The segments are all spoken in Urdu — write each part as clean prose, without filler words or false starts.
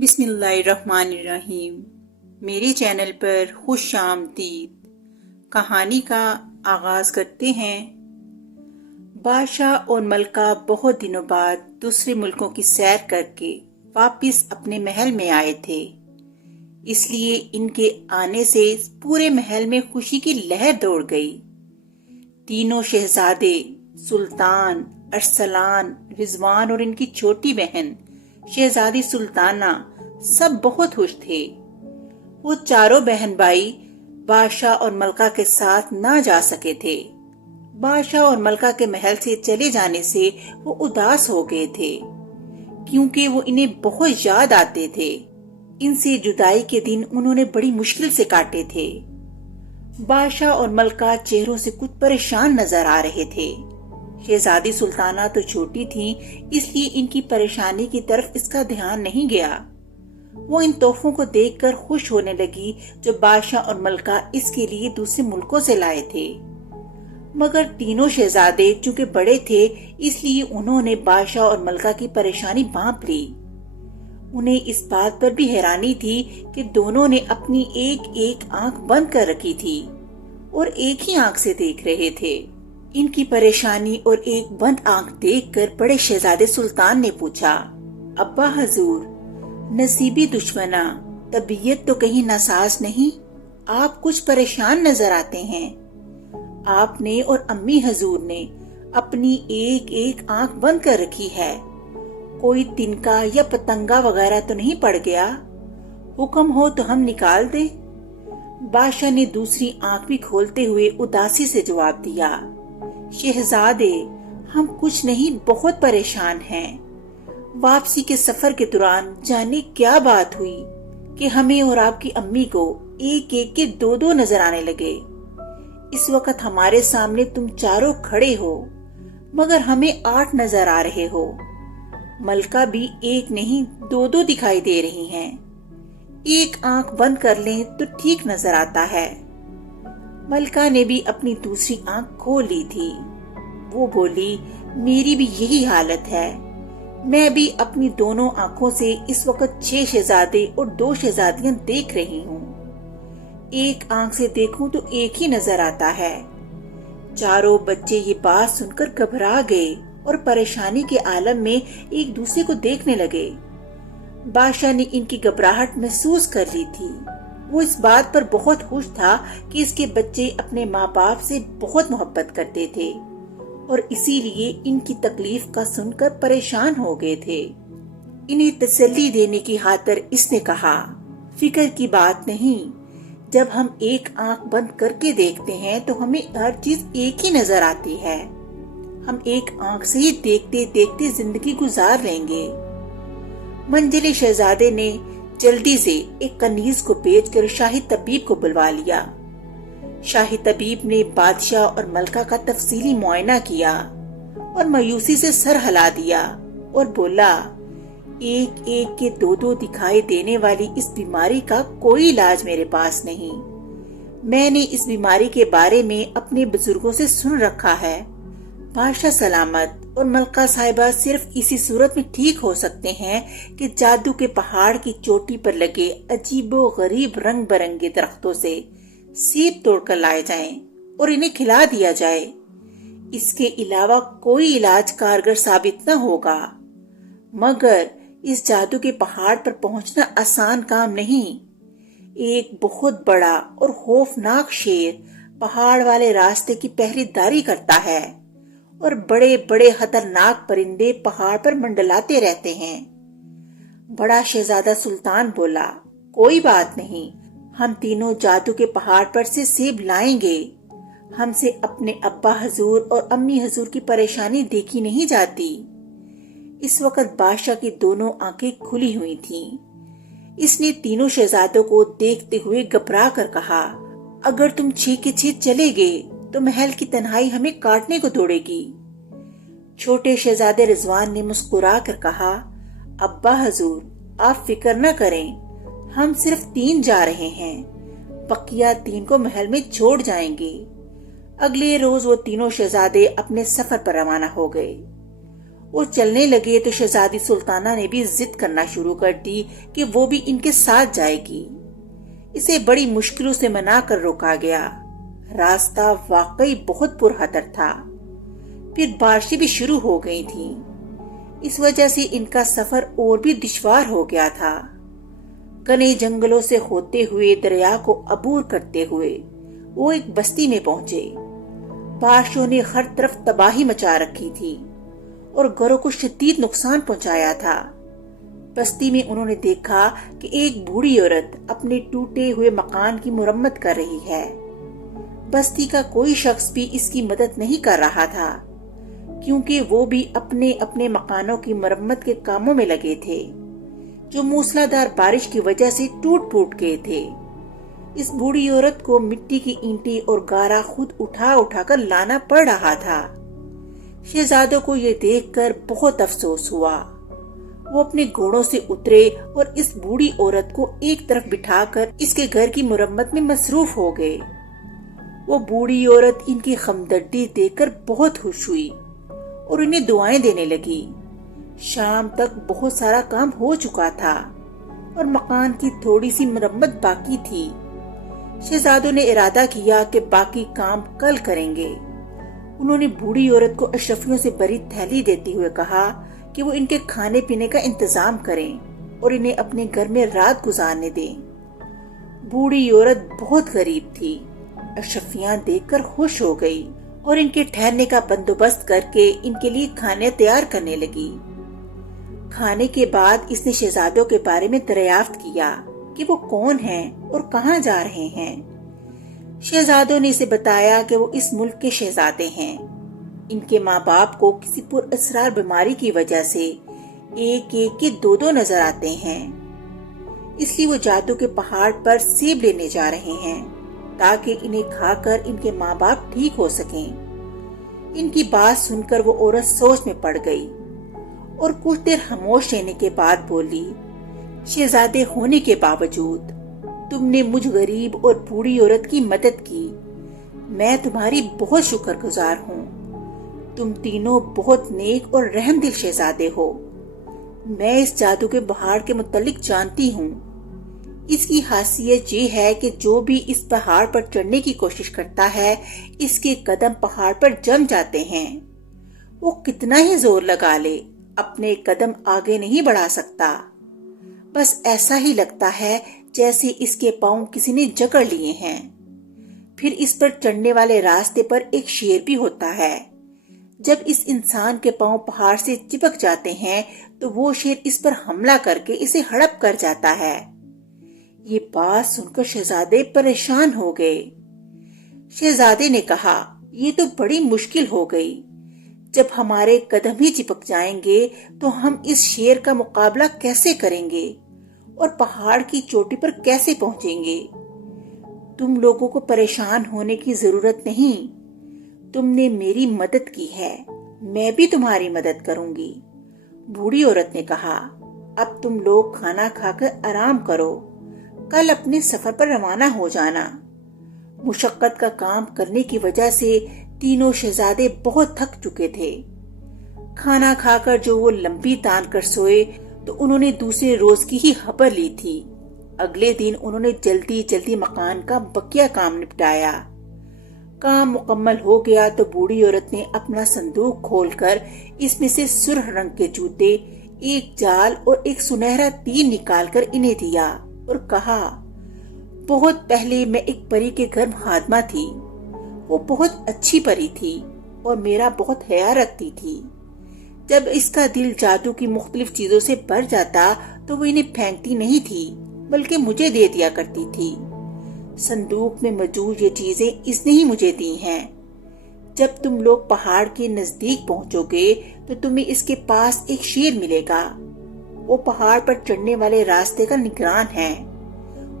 بسم اللہ الرحمن الرحیم۔ میرے چینل پر خوش آمدید۔ کہانی کا آغاز کرتے ہیں۔ بادشاہ اور ملکہ بہت دنوں بعد دوسرے ملکوں کی سیر کر کے واپس اپنے محل میں آئے تھے، اس لیے ان کے آنے سے پورے محل میں خوشی کی لہر دوڑ گئی۔ تینوں شہزادے، سلطان، ارسلان، رضوان اور ان کی چھوٹی بہن شہزادی سلطانہ سب بہت خوش تھے۔ وہ چاروں بہن بھائی بادشاہ اور ملکہ کے ساتھ نہ جا سکے تھے۔ بادشاہ اور ملکہ کے محل سے چلے جانے سے وہ اداس ہو گئے تھے، کیونکہ وہ انہیں بہت یاد آتے تھے۔ ان سے جدائی کے دن انہوں نے بڑی مشکل سے کاٹے تھے۔ بادشاہ اور ملکہ چہروں سے کچھ پریشان نظر آ رہے تھے۔ شہزادی سلطانہ تو چھوٹی تھی، اس لیے ان کی پریشانی کی طرف اس کا دھیان نہیں گیا۔ وہ ان تحفوں کو دیکھ کر خوش ہونے لگی جو بادشاہ اور ملکہ اس کے لیے دوسرے ملکوں سے لائے تھے۔ مگر تینوں شہزادے چونکہ بڑے تھے، اس لیے انہوں نے بادشاہ اور ملکہ کی پریشانی بھانپ لی۔ انہیں اس بات پر بھی حیرانی تھی کہ دونوں نے اپنی ایک ایک آنکھ بند کر رکھی تھی اور ایک ہی آنکھ سے دیکھ رہے تھے۔ ان کی پریشانی اور ایک بند آنکھ دیکھ کر بڑے شہزادے سلطان نے پوچھا، ابا حضور، نصیبی دشمنا، طبیعت تو کہیں ناساز نہیں؟ آپ کچھ پریشان نظر آتے ہیں۔ آپ نے اور امی حضور نے اپنی ایک ایک آنکھ بند کر رکھی ہے، کوئی تنکا یا پتنگا وغیرہ تو نہیں پڑ گیا؟ حکم ہو تو ہم نکال دیں۔ بادشاہ نے دوسری آنکھ بھی کھولتے ہوئے اداسی سے جواب دیا، شہزادے، ہم کچھ نہیں، بہت پریشان ہیں۔ واپسی کے سفر کے دوران جانے کیا بات ہوئی کہ ہمیں اور آپ کی امی کو ایک ایک کے دو دو نظر آنے لگے۔ اس وقت ہمارے سامنے تم چاروں کھڑے ہو، مگر ہمیں 8 نظر آ رہے ہو۔ ملکہ بھی ایک نہیں دو دو دکھائی دے رہی ہیں۔ ایک آنکھ بند کر لیں تو ٹھیک نظر آتا ہے۔ ملکہ نے بھی اپنی دوسری آنکھ کھول لی تھی۔ وہ بولی، میری بھی یہی حالت ہے۔ میں بھی اپنی دونوں آنکھوں سے اس وقت 6 شہزادے اور 2 شہزادیاں دیکھ رہی ہوں۔ ایک آنکھ سے دیکھوں تو ایک ہی نظر آتا ہے۔ چاروں بچے یہ بات سن کر گھبرا گئے اور پریشانی کے عالم میں ایک دوسرے کو دیکھنے لگے۔ بادشاہ نے ان کی گھبراہٹ محسوس کر لی تھی۔ وہ اس بات پر بہت خوش تھا کہ اس کے بچے اپنے ماں باپ سے بہت محبت کرتے تھے اور اسی لیے ان کی تکلیف کا سن کر پریشان ہو گئے تھے۔ انہیں تسلی دینے کی خاطر اس نے کہا، فکر کی بات نہیں، جب ہم ایک آنکھ بند کر کے دیکھتے ہیں تو ہمیں ہر چیز ایک ہی نظر آتی ہے۔ ہم ایک آنکھ سے ہی دیکھتے دیکھتے زندگی گزار لیں گے۔ منجلے شہزادے نے جلدی سے ایک کنیز کو بھیج کر شاہی طبیب کو بلوا لیا۔ شاہی طبیب نے بادشاہ اور ملکہ کا تفصیلی معائنہ کیا اور مایوسی سے سر ہلا دیا اور بولا، ایک ایک کے دو دو دکھائی دینے والی اس بیماری کا کوئی علاج میرے پاس نہیں۔ میں نے اس بیماری کے بارے میں اپنے بزرگوں سے سن رکھا ہے۔ بادشاہ سلامت اور ملکہ صاحبہ صرف اسی صورت میں ٹھیک ہو سکتے ہیں کہ جادو کے پہاڑ کی چوٹی پر لگے عجیب و غریب رنگ برنگے درختوں سے سیب توڑ کر لائے جائیں اور انہیں کھلا دیا جائے۔ اس کے علاوہ کوئی علاج کارگر ثابت نہ ہوگا۔ مگر اس جادو کے پہاڑ پر پہنچنا آسان کام نہیں۔ ایک بہت بڑا اور خوفناک شیر پہاڑ والے راستے کی پہریداری کرتا ہے اور بڑے بڑے خطرناک پرندے پہاڑ پر منڈلاتے رہتے ہیں۔ بڑا شہزادہ سلطان بولا، کوئی بات نہیں، ہم تینوں جادو کے پہاڑ پر سے سیب لائیں گے۔ ہم سے اپنے ابا حضور اور امی حضور کی پریشانی دیکھی نہیں جاتی۔ اس وقت بادشاہ کی دونوں آنکھیں کھلی ہوئی تھیں۔ اس نے تینوں شہزادوں کو دیکھتے ہوئے گھبرا کر کہا، اگر تم 6 کے 6 چلے گئے تو محل کی تنہائی ہمیں کاٹنے کو دوڑے گی۔ چھوٹے شہزادے رضوان نے مسکرا کر کہا، ابا حضور، آپ فکر نہ کریں، ہم صرف 3 جا رہے ہیں، بقیہ 3 کو محل میں چھوڑ جائیں گے۔ اگلے روز وہ تینوں شہزادے اپنے سفر پر روانہ ہو گئے۔ وہ چلنے لگے تو شہزادی سلطانہ نے بھی ضد کرنا شروع کر دی کہ وہ بھی ان کے ساتھ جائے گی۔ اسے بڑی مشکلوں سے منا کر روکا گیا۔ راستہ واقعی بہت پرخطر تھا۔ پھر بارشیں بھی شروع ہو گئی تھیں۔ اس وجہ سے ان کا سفر اور بھی دشوار ہو گیا تھا۔ گھنے جنگلوں سے ہوتے ہوئے دریا کو عبور کرتے ہوئے وہ ایک بستی میں پہنچے۔ بارشوں نے ہر طرف تباہی مچا رکھی تھی اور گھروں کو شدید نقصان پہنچایا تھا۔ بستی میں انہوں نے دیکھا کہ ایک بوڑھی عورت اپنے ٹوٹے ہوئے مکان کی مرمت کر رہی ہے۔ بستی کا کوئی شخص بھی اس کی مدد نہیں کر رہا تھا، کیونکہ وہ بھی اپنے اپنے مکانوں کی مرمت کے کاموں میں لگے تھے، جو موسلادھار بارش کی وجہ سے ٹوٹ پھوٹ گئے تھے۔ اس بوڑھی عورت کو مٹی کی اینٹیں اور گارا خود اٹھا اٹھا کر لانا پڑ رہا تھا۔ شہزادوں کو یہ دیکھ کر بہت افسوس ہوا۔ وہ اپنے گھوڑوں سے اترے اور اس بوڑھی عورت کو ایک طرف بٹھا کر اس کے گھر کی مرمت میں مصروف ہو گئے۔ وہ بوڑھی عورت ان کی ہمدردی دیکھ کر بہت خوش ہوئی اور انہیں دعائیں دینے لگی۔ شام تک بہت سارا کام ہو چکا تھا اور مکان کی تھوڑی سی مرمت باقی تھی۔ شہزادوں نے ارادہ کیا کہ باقی کام کل کریں گے۔ انہوں نے بوڑھی عورت کو اشرفیوں سے بھری تھیلی دیتے ہوئے کہا کہ وہ ان کے کھانے پینے کا انتظام کریں اور انہیں اپنے گھر میں رات گزارنے دیں۔ بوڑھی عورت بہت غریب تھی۔ اشرفیاں دیکھ کر خوش ہو گئی اور ان کے ٹھہرنے کا بندوبست کر کے ان کے لیے کھانے تیار کرنے لگی۔ کھانے کے بعد اس نے شہزادوں کے بارے میں دریافت کیا کہ وہ کون ہیں اور کہاں جا رہے ہیں۔ شہزادوں نے اسے بتایا کہ وہ اس ملک کے شہزادے ہیں۔ ان کے ماں باپ کو کسی پر اسرار بیماری کی وجہ سے ایک ایک کے دو دو نظر آتے ہیں، اس لیے وہ جادو کے پہاڑ پر سیب لینے جا رہے ہیں تاکہ انہیں کھا کر ان کے ماں باپ ٹھیک ہو سکیں۔ ان کی بات سن کر وہ عورت سوچ میں پڑ گئی اور کچھ دیر خاموش رہنے کے بعد بولی، شہزادے ہونے کے باوجود تم نے مجھ غریب اور بوڑھی عورت کی مدد کی۔ میں تمہاری بہت شکر گزار ہوں۔ تم تینوں بہت نیک اور رحم دل شہزادے ہو۔ میں اس جادو کے پہاڑ کے متعلق جانتی ہوں۔ اس کی خاصیت یہ ہے کہ جو بھی اس پہاڑ پر چڑھنے کی کوشش کرتا ہے، اس کے قدم پہاڑ پر جم جاتے ہیں۔ وہ کتنا ہی زور لگا لے، اپنے قدم آگے نہیں بڑھا سکتا۔ بس ایسا ہی لگتا ہے جیسے اس کے پاؤں کسی نے جکڑ لیے ہیں۔ پھر اس پر چڑھنے والے راستے پر ایک شیر بھی ہوتا ہے۔ جب اس انسان کے پاؤں پہاڑ سے چپک جاتے ہیں تو وہ شیر اس پر حملہ کر کے اسے ہڑپ کر جاتا ہے۔ یہ بات سن کر شہزادے پریشان ہو گئے۔ شہزادے نے کہا، یہ تو بڑی مشکل ہو گئی۔ جب ہمارے قدم ہی چپک جائیں گے تو ہم اس شیر کا مقابلہ کیسے کریں گے اور پہاڑ کی چوٹی پر کیسے پہنچیں گے؟ تم لوگوں کو پریشان ہونے کی ضرورت نہیں۔ تم نے میری مدد کی ہے، میں بھی تمہاری مدد کروں گی۔ بوڑھی عورت نے کہا، اب تم لوگ کھانا کھا کر آرام کرو، کل اپنے سفر پر روانہ ہو جانا۔ مشقت کا کام کرنے کی وجہ سے تینوں شہزادے بہت تھک چکے تھے۔ کھانا کھا کر جو وہ لمبی تان کر سوئے تو انہوں نے دوسرے روز کی ہی خبر لی تھی۔ اگلے دن انہوں نے جلدی جلدی مکان کا بقیہ کام نپٹایا۔ کام مکمل ہو گیا تو بوڑھی عورت نے اپنا صندوق کھول کر اس میں سے سرخ رنگ کے جوتے، ایک جال اور ایک سنہرا تیر نکال کر انہیں دیا اور کہا، بہت پہلے میں ایک پری کے گھر خادمہ تھی۔ وہ بہت اچھی پری تھی اور میرا بہت خیال رکھتی تھی۔ جب اس کا دل جادو کی مختلف چیزوں سے بھر جاتا تو وہ انہیں پھینکتی نہیں تھی بلکہ مجھے دے دیا کرتی تھی۔ صندوق میں موجود یہ چیزیں اس نے ہی مجھے دی ہیں۔ جب تم لوگ پہاڑ کے نزدیک پہنچو گے تو تمہیں اس کے پاس ایک شیر ملے گا۔ وہ پہاڑ پر چڑھنے والے راستے کا نگران ہے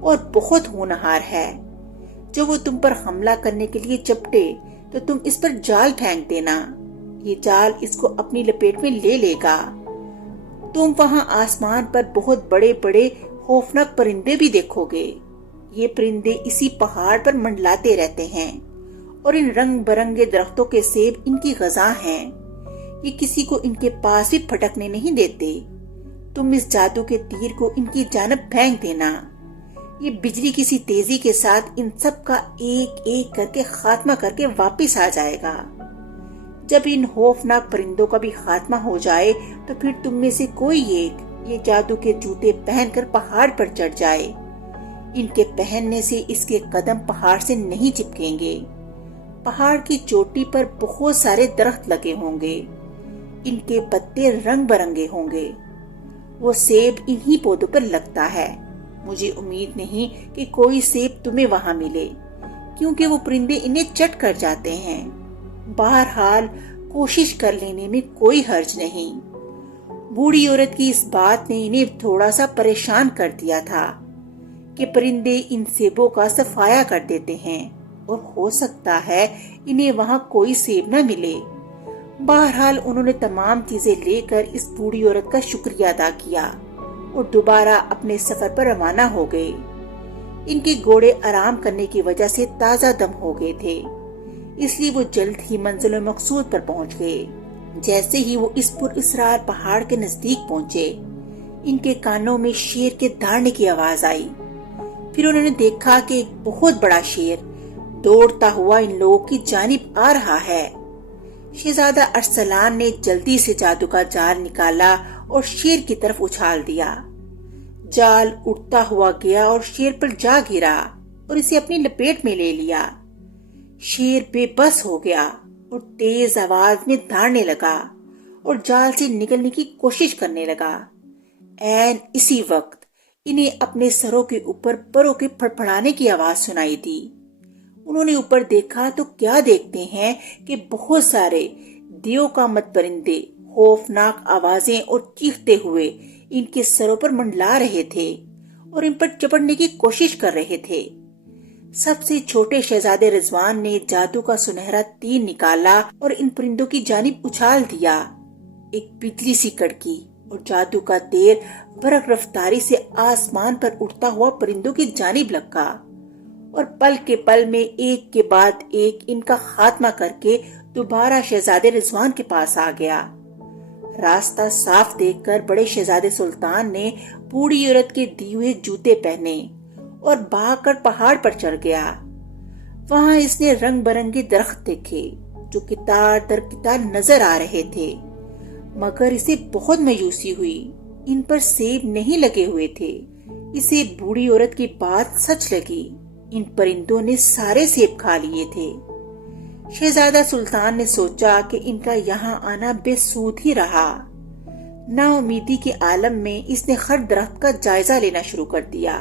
اور بہت ہونہار ہے۔ جو وہ تم پر حملہ کرنے کے لیے چپٹے تو تم اس پر جال پھینک دینا۔ یہ جال اس کو اپنی لپیٹ میں لے لے گا۔ تم وہاں آسمان پر بہت بڑے بڑے خوفناک پرندے بھی دیکھو گے۔ یہ پرندے اسی پہاڑ پر منڈلاتے رہتے ہیں اور ان رنگ برنگے درختوں کے سیب ان کی غذا ہیں۔ یہ کسی کو ان کے پاس بھی پھٹکنے نہیں دیتے۔ تم اس جادو کے تیر کو ان کی جانب پھینک دینا، یہ بجلی کسی تیزی کے ساتھ ان سب کا ایک ایک کر کے خاتمہ کر کے واپس آ جائے گا۔ جب ان خوفناک پرندوں کا بھی خاتمہ ہو جائے تو پھر تم میں سے کوئی ایک یہ جادو کے جوتے پہن کر پہاڑ پر چڑھ جائے۔ ان کے پہننے سے اس کے قدم پہاڑ سے نہیں چپکیں گے۔ پہاڑ کی چوٹی پر بہت سارے درخت لگے ہوں گے، ان کے پتے رنگ برنگے ہوں گے۔ وہ سیب انہی پودوں پر لگتا ہے۔ مجھے امید نہیں کہ کوئی سیب تمہیں وہاں ملے، کیونکہ وہ پرندے انہیں چٹ کر جاتے ہیں۔ بہرحال کوشش کر لینے میں کوئی حرج نہیں۔ بوڑھی عورت کی اس بات نے انہیں تھوڑا سا پریشان کر دیا تھا کہ پرندے ان سیبوں کا صفایا کر دیتے ہیں اور ہو سکتا ہے انہیں وہاں کوئی سیب نہ ملے۔ بہرحال انہوں نے تمام چیزیں لے کر اس بوڑھی عورت کا شکریہ ادا کیا اور دوبارہ اپنے سفر پر روانہ ہو گئے۔ ان کے گھوڑے آرام کرنے کی وجہ سے تازہ دم ہو گئے تھے، اس لیے وہ جلد ہی منزل مقصود پر پہنچ گئے۔ جیسے ہی وہ اس پر اسرار پہاڑ کے نزدیک پہنچے، ان کے کانوں میں شیر کے دہاڑنے کی آواز آئی۔ پھر انہوں نے دیکھا کہ ایک بہت بڑا شیر دوڑتا ہوا ان لوگوں کی جانب آ رہا ہے۔ شہزادہ ارسلان نے جلدی سے جادو کا جال نکالا اور شیر کی طرف اچھال دیا۔ جال اڑتا ہوا گیا اور شیر پر جا گرا اور اسے اپنی لپیٹ میں لے لیا۔ شیر بے بس ہو گیا اور تیز آواز میں دہاڑنے لگا اور جال سے نکلنے کی کوشش کرنے لگا۔ عین اسی وقت انہیں اپنے سروں کے اوپر پروں کے پھڑپھڑانے کی آواز سنائی دی۔ انہوں نے اوپر دیکھا تو کیا دیکھتے ہیں کہ بہت سارے دیو کا مت پرندے خوفناک آوازیں اور چیختے ہوئے ان کے سروں پر منڈلا رہے تھے اور ان پر چپڑنے کی کوشش کر رہے تھے۔ سب سے چھوٹے شہزادے رضوان نے جادو کا سنہرا تیر نکالا اور ان پرندوں کی جانب اچھال دیا۔ ایک بجلی سی کڑکی اور جادو کا تیر برق رفتاری سے آسمان پر اٹھتا ہوا پرندوں کی جانب لگا اور پل کے پل میں ایک کے بعد ایک ان کا خاتمہ کر کے دوبارہ شہزادے رضوان کے پاس آ گیا۔ راستہ صاف دیکھ کر بڑے شہزادے سلطان نے بوڑھی عورت کے دیے ہوئے جوتے پہنے اور بھاگ کر پہاڑ پر چڑھ گیا۔ وہاں اس نے رنگ برنگے درخت دیکھے جو قطار در قطار نظر آ رہے تھے، مگر اسے بہت مایوسی ہوئی، ان پر سیب نہیں لگے ہوئے تھے۔ اسے بوڑھی عورت کی بات سچ لگی، ان پرندوں نے سارے سیب کھا لیے تھے۔ شہزادہ سلطان نے سوچا کہ ان کا یہاں آنا بے سود ہی رہا۔ نا امیدی کے عالم میں اس نے ہر درخت کا جائزہ لینا شروع کر دیا۔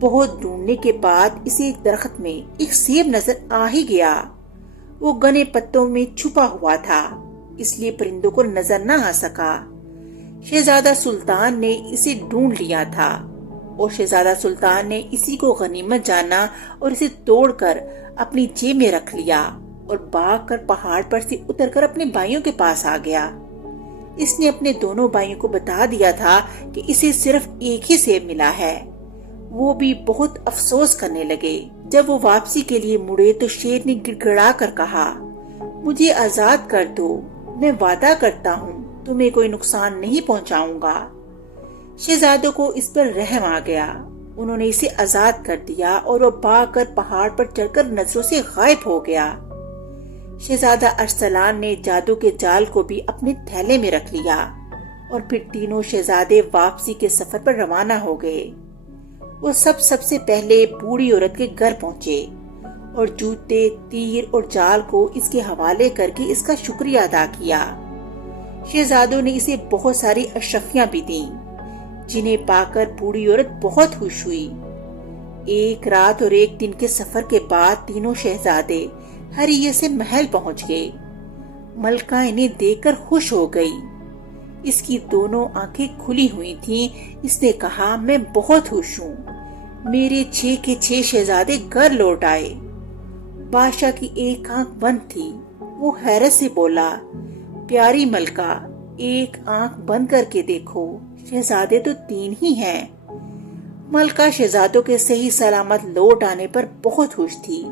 بہت ڈھونڈنے کے بعد اسے ایک درخت میں ایک سیب نظر آ ہی گیا۔ وہ گھنے پتوں میں چھپا ہوا تھا، اس لیے پرندوں کو نظر نہ آ سکا۔ شہزادہ سلطان نے اسے ڈھونڈ لیا تھا اور شہزادہ سلطان نے اسی کو غنیمت جانا اور اسے توڑ کر اپنی جیب میں رکھ لیا اور بھاگ کر پہاڑ پر سے اتر کر اپنے بھائیوں کے پاس آ گیا۔ اس نے اپنے دونوں بھائیوں کو بتا دیا تھا کہ اسے صرف ایک ہی سیب ملا ہے۔ وہ بھی بہت افسوس کرنے لگے۔ جب وہ واپسی کے لیے مڑے تو شیر نے گڑ گڑا کر کہا، مجھے آزاد کر دو، میں وعدہ کرتا ہوں تمہیں کوئی نقصان نہیں پہنچاؤں گا۔ شہزادوں کو اس پر رحم آ گیا، انہوں نے اسے آزاد کر دیا اور وہ بھاگ کر پہاڑ پر چڑھ کر نظروں سے غائب ہو گیا۔ شہزادہ ارسلان نے جادو کے جال کو بھی اپنے تھیلے میں رکھ لیا اور پھر تینوں شہزادے واپسی کے سفر پر روانہ ہو گئے۔ وہ سب سے پہلے بوڑھی عورت کے گھر پہنچے اور جوتے، تیر اور جال کو اس کے حوالے کر کے اس کا شکریہ ادا کیا۔ شہزادوں نے اسے بہت ساری اشرفیاں بھی دیں، جنہیں پا کر بوڑھی عورت بہت خوش ہوئی۔ ایک رات اور ایک دن کے سفر کے بعد تینوں شہزادے ہریے سے محل پہنچ گئے۔ ملکہ انہیں دیکھ کر خوش ہو گئی، اس کی دونوں آنکھیں کھلی ہوئی تھیں۔ اس نے کہا، میں بہت خوش ہوں، میرے 6 کے 6 شہزادے گھر لوٹ آئے۔ بادشاہ کی ایک آنکھ بند تھی، وہ حیرت سے بولا، پیاری ملکہ، ایک آنکھ بند کر کے دیکھو، شہزادے تو 3 ہی ہیں۔ ملکہ شہزادوں کے صحیح سلامت لوٹ آنے پر بہت خوش تھی،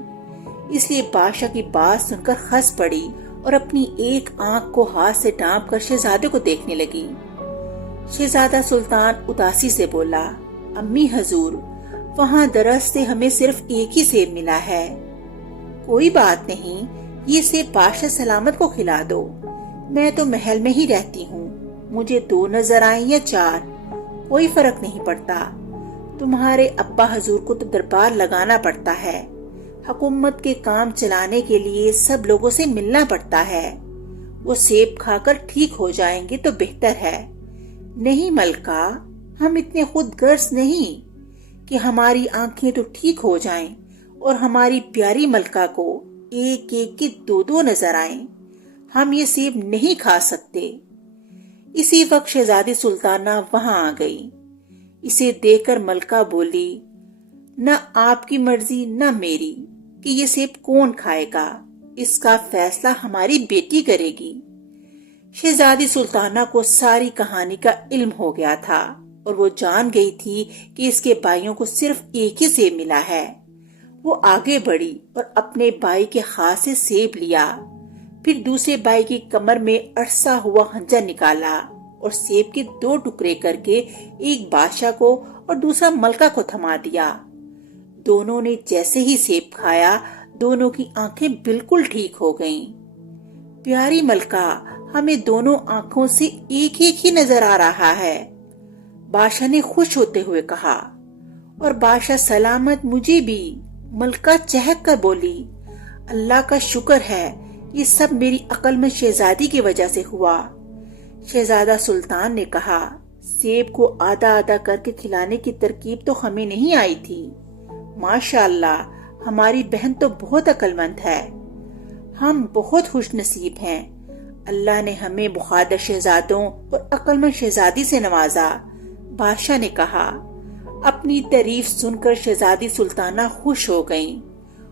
اس لیے بادشاہ کی بات سن کر ہنس پڑی اور اپنی ایک آنکھ کو ہاتھ سے ڈانپ کر شہزادے کو دیکھنے لگی۔ شہزادہ سلطان اداسی سے بولا، امی حضور، وہاں درخت سے ہمیں صرف ایک ہی سیب ملا ہے۔ کوئی بات نہیں، یہ سیب بادشاہ سلامت کو کھلا دو، میں تو محل میں ہی رہتی ہوں، مجھے 2 نظر آئیں یا 4 کوئی فرق نہیں پڑتا۔ تمہارے ابا حضور کو تو دربار لگانا پڑتا ہے، حکومت کے کام چلانے کے لیے سب لوگوں سے ملنا پڑتا ہے، وہ سیب کھا کر ٹھیک ہو جائیں گے تو بہتر ہے۔ نہیں ملکہ، ہم اتنے خود غرض نہیں کہ ہماری آنکھیں تو ٹھیک ہو جائیں اور ہماری پیاری ملکہ کو ایک ایک کے 2 نظر آئیں، ہم یہ سیب نہیں کھا سکتے۔ اسی وقت شہزادی سلطانہ وہاں آ گئی۔ اسے دیکھ کر ملکہ بولی، نہ آپ کی مرضی نہ میری کہ یہ سیب کون کھائے گا، اس کا فیصلہ ہماری بیٹی کرے گی۔ شہزادی سلطانہ کو ساری کہانی کا علم ہو گیا تھا اور وہ جان گئی تھی کہ اس کے بھائیوں کو صرف ایک ہی سیب ملا ہے۔ وہ آگے بڑھی اور اپنے بھائی کے ہاتھ سے سیب لیا، پھر دوسرے بھائی کی کمر میں اڑسا ہوا خنجر نکالا اور سیب کے 2 ٹکڑے کر کے ایک بادشاہ کو اور دوسرا ملکہ کو تھما دیا۔ دونوں نے جیسے ہی سیب کھایا، دونوں کی آنکھیں بالکل ٹھیک ہو گئیں۔ پیاری ملکہ، ہمیں دونوں آنکھوں سے ایک ہی نظر آ رہا ہے، بادشاہ نے خوش ہوتے ہوئے کہا۔ اور بادشاہ سلامت مجھے بھی، ملکہ چہک کر بولی، اللہ کا شکر ہے، یہ سب میری عقل میں شہزادی کی وجہ سے ہوا۔ شہزادہ سلطان نے کہا، سیب کو آدھا آدھا کر کے کھلانے کی ترکیب تو ہمیں نہیں آئی تھی، ماشاءاللہ ہماری بہن تو بہت عقل مند ہے، ہم بہت خوش نصیب ہیں، اللہ نے ہمیں مخادر شہزادوں اور عقل مند شہزادی سے نوازا۔ بادشاہ نے کہا۔ اپنی تعریف سن کر شہزادی سلطانہ خوش ہو گئیں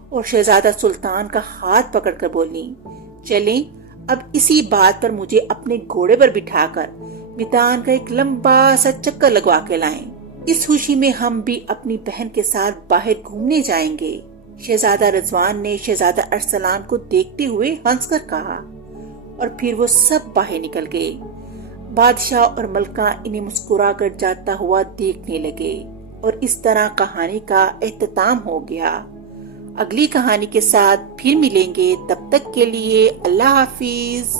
اور شہزادہ سلطان کا ہاتھ پکڑ کر بولی، چلیں اب اسی بات پر مجھے اپنے گھوڑے پر بٹھا کر میدان کا ایک لمبا سا چکر لگوا کے لائیں، اس خوشی میں ہم بھی اپنی بہن کے ساتھ باہر گھومنے جائیں گے۔ شہزادہ رضوان نے شہزادہ ارسلان کو دیکھتے ہوئے ہنس کر کہا اور پھر وہ سب باہر نکل گئے۔ بادشاہ اور ملکہ انہیں مسکرا کر جاتا ہوا دیکھنے لگے اور اس طرح کہانی کا اختتام ہو گیا۔ اگلی کہانی کے ساتھ پھر ملیں گے، تب تک کے لیے اللہ حافظ۔